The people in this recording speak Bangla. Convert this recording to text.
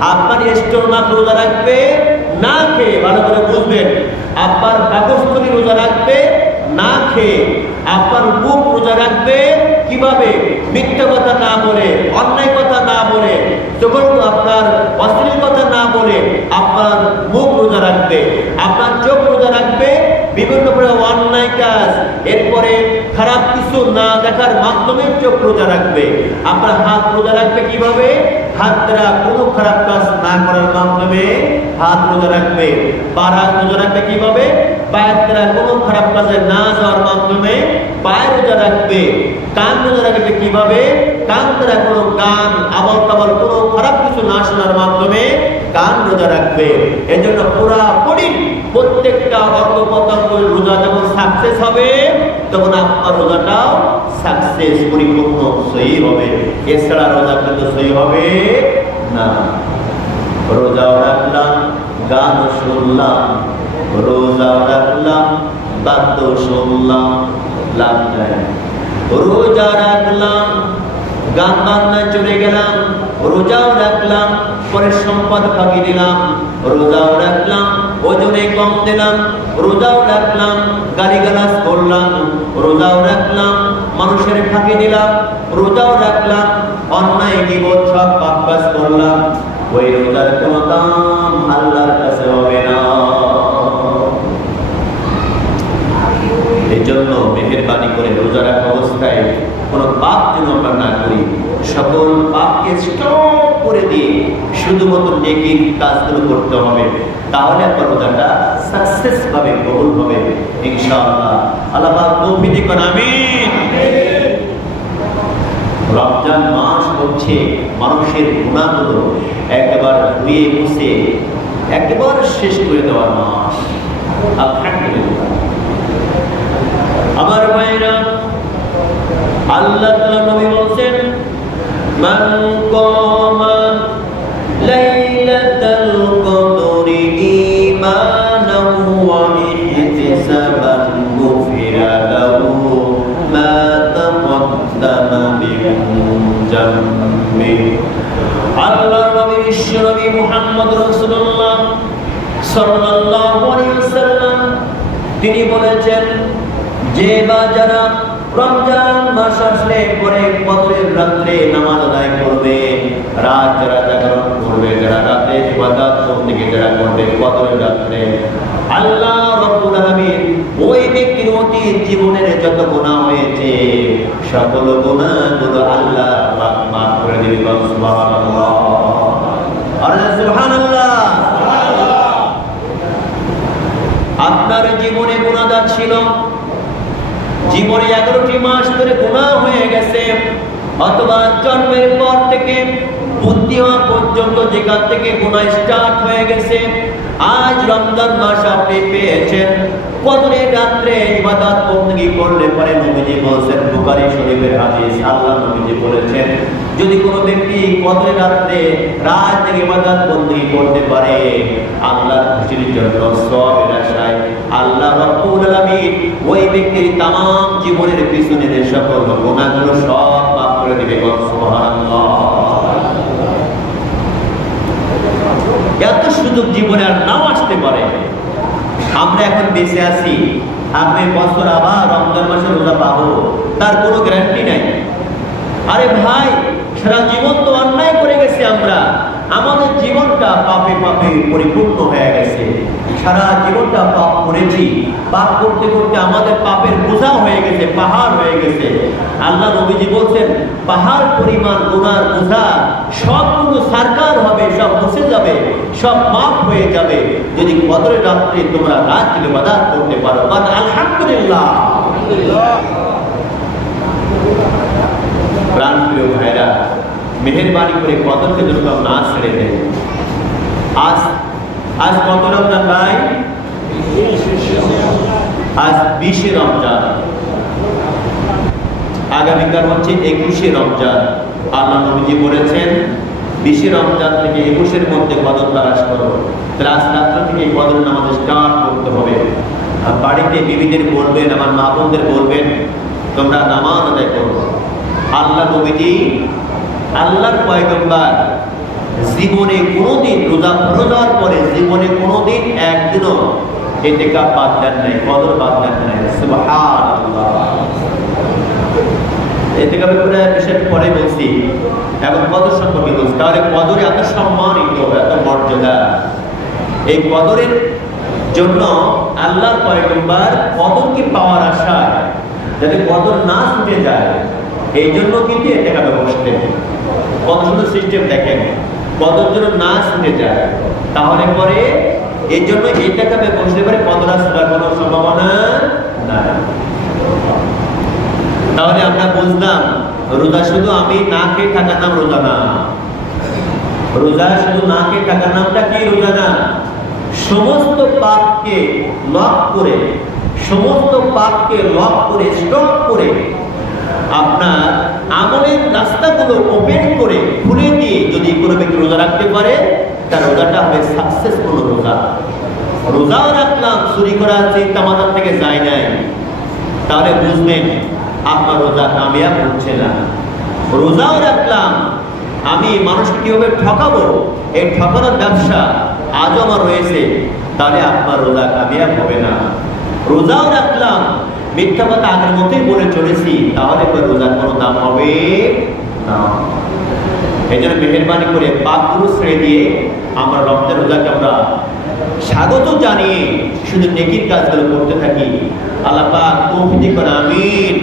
আপনার স্টোমাক রোজা রাখবে, না খেয়ে ভালো করে বুঝবেন। আপনার পাকস্থলী রোজা রাখবে, না খেয়ে আপনার বুক রোজা রাখবে, কীভাবে? মিথ্যা কথা না বলে অন্যায় কথা না বলে যখন আপনার অশ্লীল কথা না বলে আপনার মুখ রোজা রাখবে আপনার চোখ রোজা রাখবে বিভিন্ন প্রকার অন্যায় কাজ এরপরে খারাপ কিছু না দেখার মাধ্যমে চোখ রোজা রাখবে। আপনার হাত রোজা রাখবে কীভাবে? হাত দ্বারা কোনো খারাপ কাজ না করার মাধ্যমে হাত রোজা রাখবে। পার হাত রোজা রাখবে কীভাবে? পায়ের দ্বারা কোনো খারাপ কাজে না যাওয়ার মাধ্যমে পায়ের রোজা রাখবে। কান রোজা রাখবে কীভাবে? কান দ্বারা কোনো গান আবল তাবল কোনো খারাপ কিছু না শোনার মাধ্যমে কান রোজা রাখবে। এজন্য পুরাপুরি প্রত্যেকটা প্রত্যঙ্গ রোজা যখন সাকসেস হবে, তখন আপনার রোজাটাও সাকসেস পরিপূর্ণ সহি হবে। এছাড়া রোজা কিন্তু সহি হবে না। রোজাও রাখলাম গান শুনলাম। রোজাও রাখলাম বাদ্য শুনলাম। লাভ নাই। রোজা রাখলাম, গান বান্নায় চলে গেলাম। রোজাও রাখলাম পরে সম্পদ ফাঁকি দিলাম। রোজাও রাখলাম ওজনে কম দিলাম, রোজাও রাখলাম, গালিগালাজ করলাম, রোজাও রাখলাম, মানুষের ফাঁকি দিলাম, রোজাও রাখলাম, অন্যায় গিবত সব পাপ করলাম। ওই রোজার আল্লাহর কাছে হবে না। করে রোজা রাখা অবস্থায় কোনো পাপ যেন আমরা না করি, সকল পাপকে স্টপ করে দিয়ে শুধুমাত্র নেকির কাজগুলো করতে হবে। তাহলে রোজাটা সাকসেস ভাবে, কবুল হবে, ইনশাআল্লাহ। আল্লাহ পাক আমিন। রমজান মাস হচ্ছে মানুষের গুণাগুলো একবার ধুয়ে মুছে, একবার শেষ করে দেওয়ার মাস। আমার ভাইরা, আল্লাহ নবী বলছেন, মান কামা তিনি বলেছেন, যে বা যারা রমজান মাস আসলে পরে কদরের রাত্রে নামাজ আদায় করবে। রাত যারা জাগরণ করবে, যারা রাতে ইবাদত যারা করবে কদরের রাত্রে। আল্লাহ রব্বুল আলামিন ওই ব্যক্তির জীবনের যত গুনাহ হয়েছে, সকল আল্লাহ মাফ করে দিবেন সুবহানাল্লাহ। আপনার জীবনে গুণাদা ছিল। জীবনে এগারোটি মাস ধরে গুণা হয়ে গেছে। অথবা জন্মের পর থেকে বুদ্ধি হওয়া পর্যন্ত যেখান থেকে গুণা স্টার্ট হয়ে গেছে, আজ রমজান মাস আপনি পেয়েছেন। কদরের রাত্রে ইবাদত বন্দী করলে পরে নবীজি বলছেন, বুখারী শরীফের হাদিস, আল্লাহ নবীজি বলেছেন, যদি কোনো ব্যক্তি কদরের রাত্রে রাত থেকে ইবাদত বন্দী করতে পারে আল্লাহর খুশির জন্য সবের আশায় আল্লাহ রব্বুল আলামিন ওই ব্যক্তির তাম জীবনের পিছনে যে সকল গুনাহগুলো সব মাফ করে দিবে সুবহানাল্লাহ। এত সুযোগ জীবনে আর নাও আসতে পারে। আমরা এখন বেঁচে আছি। আপনি বছর আবার রমজান মাসে রোজা পাবো। তার কোনো গ্যারান্টি নাই। আরে ভাই, সারা জীবন তো অন্যায় করে গেছি আমরা। আমাদের জীবনটা পাপে পাপে পরিপূর্ণ হয়ে গেছে। সারা জীবনটা পাপ করেছি। পাপ করতে করতে আমাদের পাপের বোঝা হয়ে গেছে, পাহাড় হয়ে গেছে। আল্লাহ নবীজি বলছেন, পাহাড় পরিমাণ গুনার বোঝা, সবগুলো সারকার হবে, সব মুছে যাবে, সব মাফ হয়ে যাবে। যদি কদরের রাত্রে তোমরা রাত বাদাত করতে পারো। বাদ, আলহামদুলিল্লাহ। প্রাণ প্রিয় ভাইরা মেহরবানি করে কদরকে যেন না ছেড়ে দেয় আজ আজ কত রমজান ভাই? আজ বিশে রমজান। আগামীকাল হচ্ছে একুশে রমজান। আল্লাহ নবীজি বলেছেন, বিশে রমজান থেকে একুশের মধ্যে কদর তালাশ করো। তাহলে আজ রাত্র থেকে কদর নামাজ স্টার্ট করতে হবে। আর বাড়িতে বিবিদের বলবেন, আমার মা বোনদের বলবেন, তোমরা নামাজ আদায় করো। আল্লাহ নবীজি আল্লাহর পয়গম্বর, জীবনে কোনোদিন রোজা হওয়ার পরে জীবনে কোনোদিন একদিনও এতেকা বাদ দেন নাই, কদর বাদ দেন নাই। সুবহানাল্লাহ। এতেকা ব্যাপারে বিষয়টা পরে বলছি এখন কদর সম্পর্কে বলছি। তাহলে কদরে এত সম্মানিত, এত মর্যাদা। এই কদরের জন্য আল্লাহর পয়গম্বর কদরকে পাওয়ার আশায়, যাতে কদর না ছুটে যায়, এই জন্য কিন্তু এতেকা বসতেন কত সুন্দর সিস্টেম দেখেন। কদর যেন না ছুটে যায় তাহলে পরে এই জন্য এই টাকাতে বসতে পারে কদর শোনার কোনো সম্ভাবনা নাই। তাহলে আমরা বুঝলাম, রোজা শুধু আমি না খেয়ে থাকার নাম রোজা না। রোজা শুধু না খেয়ে থাকার নামটা কি রোজা না? সমস্ত পাপকে লক করে, সমস্ত পাপকে লক করে স্টক করে আপনার আমলের রাস্তাগুলো ওপেন করে খুলে দিয়ে যদি কোনো ব্যক্তি রোজা রাখতে পারে, তার রোজাটা হবে সাকসেসফুল রোজা। রোজাও রাখলাম, চুরি করা চিন্তা মাথার থেকে যায় নাই। তাহলে বুঝবেন, আপনার রোজা কামিয়াব হচ্ছে না। রোজাও রাখলাম, আমি মানুষকে কীভাবে ঠকাবো? এই ঠকানোর ব্যবসা আজও আমার রয়েছে, তাহলে আপনার রোজা কামিয়াব হবে না। রোজাও রাখলাম মিথ্যা কথা আগের মতোই বলে চলেছি, তাহলে ওই রোজার কোনো দাম হবে না। এই জন্য মেহরবানি করে পাপগুলো ছেড়ে দিয়ে আমরা রক্তের রোজাকে আমরা স্বাগত জানিয়ে শুধু নেকির কাজগুলো করতে থাকি। আল্লাহ পাক তৌফিক করে, আমিন।